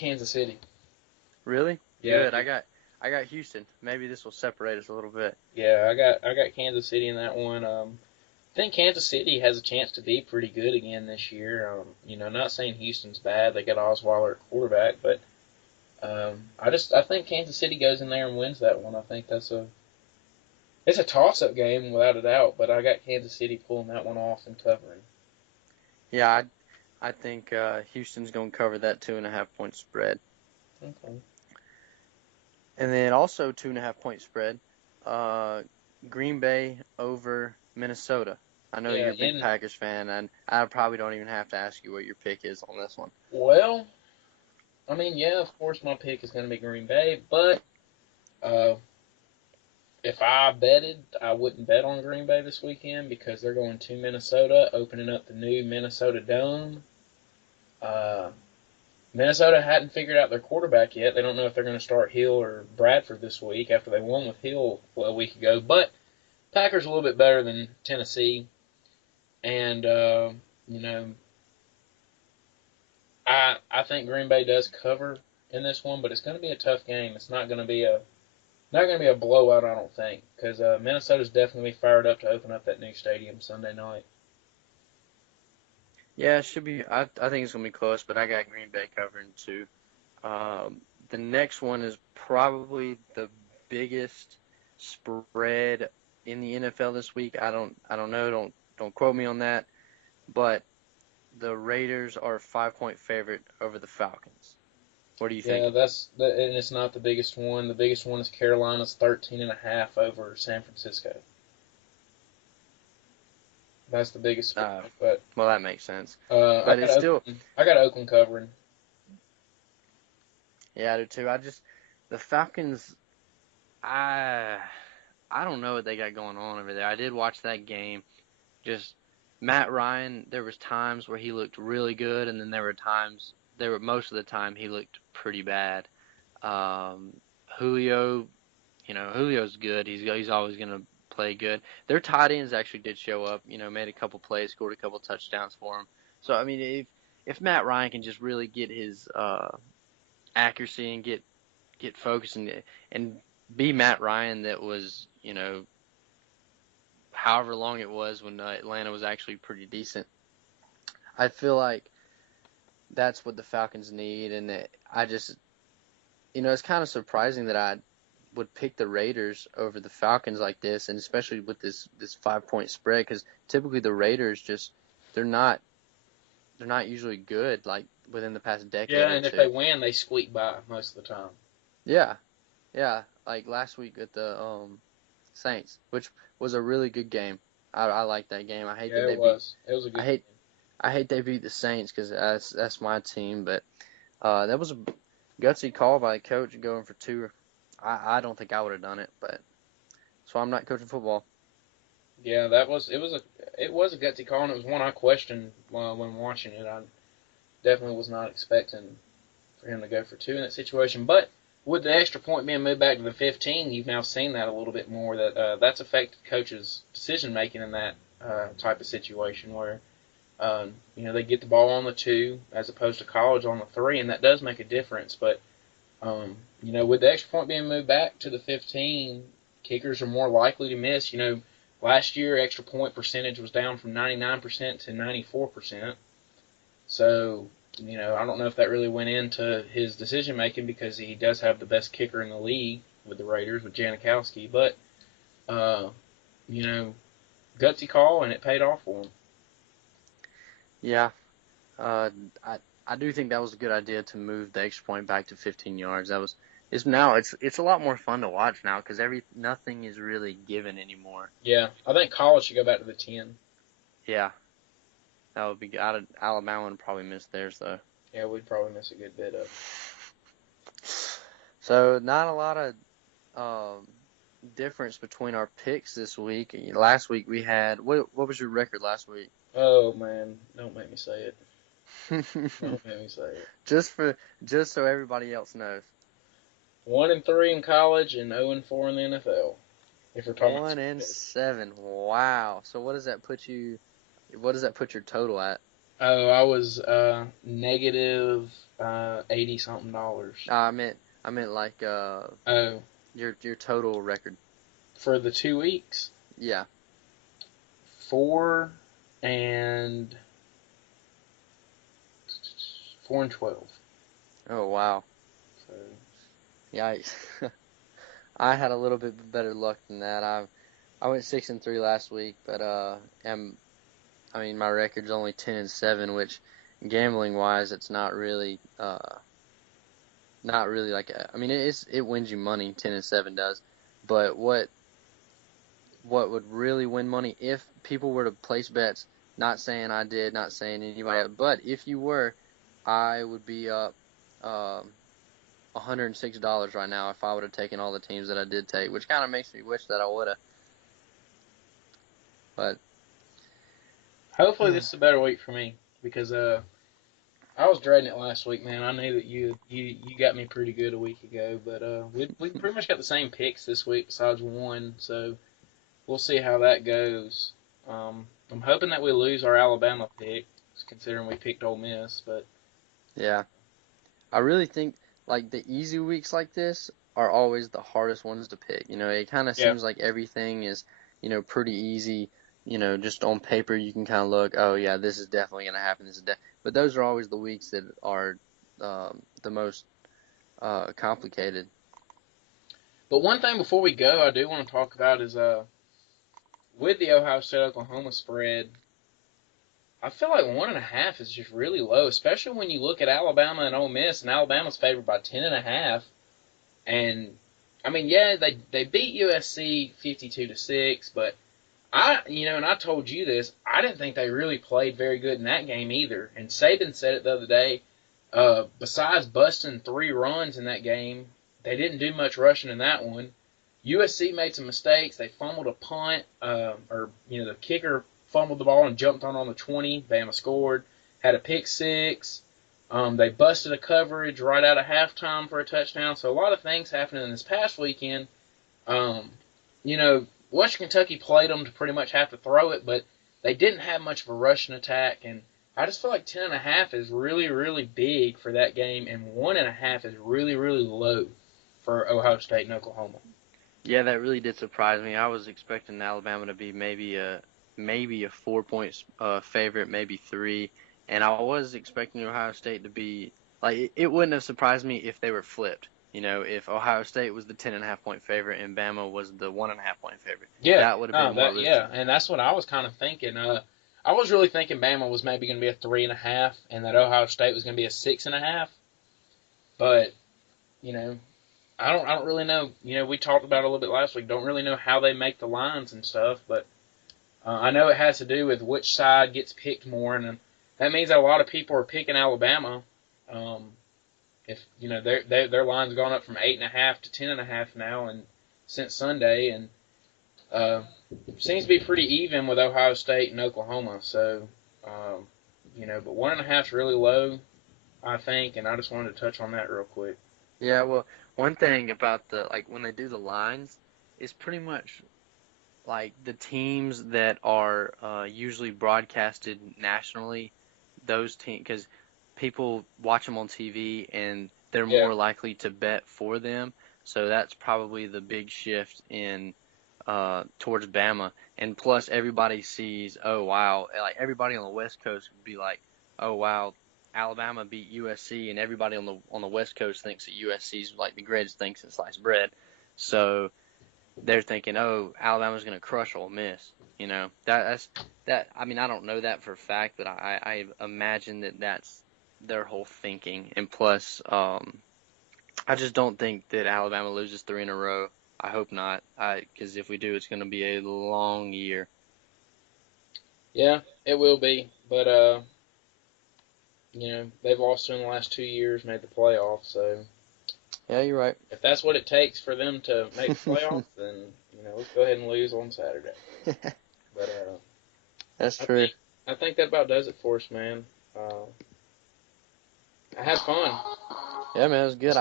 Kansas City. Really? Yeah. Good. I got Houston. Maybe this will separate us a little bit. Yeah, I got Kansas City in that one. I think Kansas City has a chance to be pretty good again this year. Not saying Houston's bad. They got Osweiler at quarterback, but I think Kansas City goes in there and wins that one. I think it's a toss-up game without a doubt, but I got Kansas City pulling that one off and covering. Yeah, I think Houston's going to cover that 2.5-point spread. Okay. And then also 2.5-point spread, Green Bay over Minnesota. I know you're a big Packers fan, and I probably don't even have to ask you what your pick is on this one. Well, I mean, yeah, of course my pick is going to be Green Bay, but if I betted, I wouldn't bet on Green Bay this weekend because they're going to Minnesota, opening up the new Minnesota Dome. Minnesota hadn't figured out their quarterback yet. They don't know if they're going to start Hill or Bradford this week after they won with Hill a week ago. But Packers a little bit better than Tennessee. And, I think Green Bay does cover in this one, but it's going to be a tough game. It's not going to be a blowout, I don't think, because Minnesota's definitely fired up to open up that new stadium Sunday night. Yeah, it should be. I think it's going to be close, but I got Green Bay covering too. The next one is probably the biggest spread in the NFL this week. I don't know. Don't quote me on that. But the Raiders are a 5-point favorite over the Falcons. What do you think? Yeah, and it's not the biggest one. The biggest one is Carolina's 13.5 over San Francisco. That's the biggest spread. But well, that makes sense. But it's still. I got Oakland covering. Yeah, I do too. The Falcons. I don't know what they got going on over there. I did watch that game. Just Matt Ryan. There was times where he looked really good, and then most of the time he looked pretty bad. Julio, Julio's good. He's always gonna play good. Their tight ends actually did show up. Made a couple plays, scored a couple touchdowns for him. So I mean, if Matt Ryan can just really get his accuracy and get focused and be Matt Ryan that was, however long it was when Atlanta was actually pretty decent, I feel like that's what the Falcons need. And I just, it's kind of surprising that I would pick the Raiders over the Falcons like this, and especially with this 5-point spread, because typically the Raiders they're not usually good like within the past decade. Yeah, and if they win, they squeak by most of the time. Yeah, like last week at the Saints, which was a really good game. I like that game. I hate that they beat. It was a good game. I hate they beat the Saints because that's my team, but that was a gutsy call by the coach going for 2. I don't think I would have done it, but so I'm not coaching football. Yeah, it was a gutsy call, and it was one I questioned when watching it. I definitely was not expecting for him to go for 2 in that situation, but with the extra point being moved back to the 15, you've now seen that a little bit more. That's affected coaches' decision making in that type of situation where they get the ball on the 2 as opposed to college on the 3, and that does make a difference. But with the extra point being moved back to the 15, kickers are more likely to miss. Last year extra point percentage was down from 99% to 94%. So I don't know if that really went into his decision making because he does have the best kicker in the league with the Raiders with Janikowski, but gutsy call and it paid off for him. Yeah, I do think that was a good idea to move the extra point back to 15 yards. It's a lot more fun to watch now because nothing is really given anymore. Yeah, I think college should go back to the 10. Yeah. That would be good. Alabama would probably miss theirs, though. Yeah, we'd probably miss a good bit of it. So, not a lot of difference between our picks this week. Last week we had... What was your record last week? Oh, man. Don't make me say it. Don't make me say it. Just so everybody else knows. 1-3 in college and 0-4 in the NFL. If we're talking 1-7. Wow. So what does that put you... What does that put your total at? Oh, I was negative $80 something. I meant like Oh, your total record. for the 2 weeks, Yeah. 4 and 12. Oh wow. So Yikes. I had a little bit better luck than that. I went 6-3 last week, but my record's only 10-7, which gambling wise, it's not really like it wins you money. 10-7 does, but what would really win money if people were to place bets? Not saying I did, not saying anybody else, but if you were, I would be up $106 right now if I would have taken all the teams that I did take, which kind of makes me wish that I would have. But hopefully this is a better week for me because I was dreading it last week, man. I knew that you got me pretty good a week ago, but we pretty much got the same picks this week besides one, so we'll see how that goes. I'm hoping that we lose our Alabama pick, considering we picked Ole Miss, but yeah, I really think like the easy weeks like this are always the hardest ones to pick. It kind of yeah. seems like everything is, pretty easy. Just on paper you can kind of look, oh yeah, this is definitely going to happen. But those are always the weeks that are the most complicated. But one thing before we go, I do want to talk about is with the Ohio State Oklahoma spread. I feel like 1.5 is just really low, especially when you look at Alabama and Ole Miss, and Alabama's favored by 10.5. And I mean, yeah, they beat USC 52-6, but and I told you this, I didn't think they really played very good in that game either. And Saban said it the other day. Besides busting 3 runs in that game, they didn't do much rushing in that one. USC made some mistakes. They fumbled a punt, the kicker fumbled the ball and jumped on the 20. Bama scored, had a pick six. They busted a coverage right out of halftime for a touchdown. So a lot of things happening in this past weekend. Um, Western Kentucky played them to pretty much have to throw it, but they didn't have much of a rushing attack. And I just feel like 10.5 is really, really big for that game, and 1.5 is really, really low for Ohio State and Oklahoma. Yeah, that really did surprise me. I was expecting Alabama to be maybe a 4 points favorite, maybe 3, and I was expecting Ohio State to be like it wouldn't have surprised me if they were flipped. If Ohio State was the 10.5 point favorite and Bama was the 1.5 point favorite, Yeah, that would have been no, more yeah, realistic. and that's what I was kind of thinking. I was really thinking Bama was maybe going to be a 3.5, and that Ohio State was going to be a 6.5. But you know, I don't really know. We talked about it a little bit last week. Don't really know how they make the lines and stuff, but I know it has to do with which side gets picked more, and that means that a lot of people are picking Alabama. Um, if their line's gone up from 8.5 to 10.5 now, and since Sunday, and uh, seems to be pretty even with Ohio State and Oklahoma. So, but 1.5 is really low, I think, and I just wanted to touch on that real quick. Yeah, well, one thing about the like when they do the lines is pretty much like the teams that are usually broadcasted nationally, those teams, because people watch them on TV and they're Yeah, more likely to bet for them. So that's probably the big shift in towards Bama. And plus, everybody sees, oh wow, like everybody on the West Coast would be like, oh wow, Alabama beat USC, and everybody on the West Coast thinks that USC's like the greatest thing since sliced bread. So they're thinking, oh, Alabama's going to crush Ole Miss. That's that. I mean, I don't know that for a fact, but I imagine that that's their whole thinking. And plus, I just don't think that Alabama loses 3 in a row. I hope not. Because if we do, it's going to be a long year. yeah, it will be. But they've lost in the last 2 years, made the playoffs. So Yeah, you're right. if that's what it takes for them to make the playoffs, then let's go ahead and lose on Saturday. But That's I true. think I think that about does it for us, man. I had fun. Yeah, man, it was good.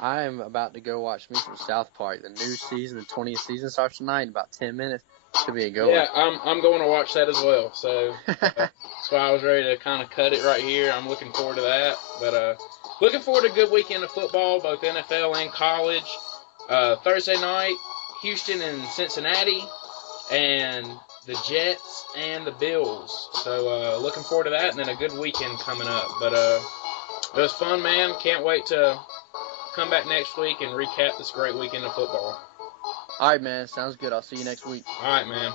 I am about to go watch me some South Park. The new season, the 20th season starts tonight in about 10 minutes. Should be a good one. Yeah, I'm going to watch that as well. So that's why I was ready to kind of cut it right here. I'm looking forward to that. But looking forward to a good weekend of football, both NFL and college. Thursday night, Houston and Cincinnati, and the Jets and the Bills. So looking forward to that, and then a good weekend coming up. But it was fun, man. Can't wait to come back next week and recap this great weekend of football. All right, man. Sounds good. I'll see you next week. All right, man.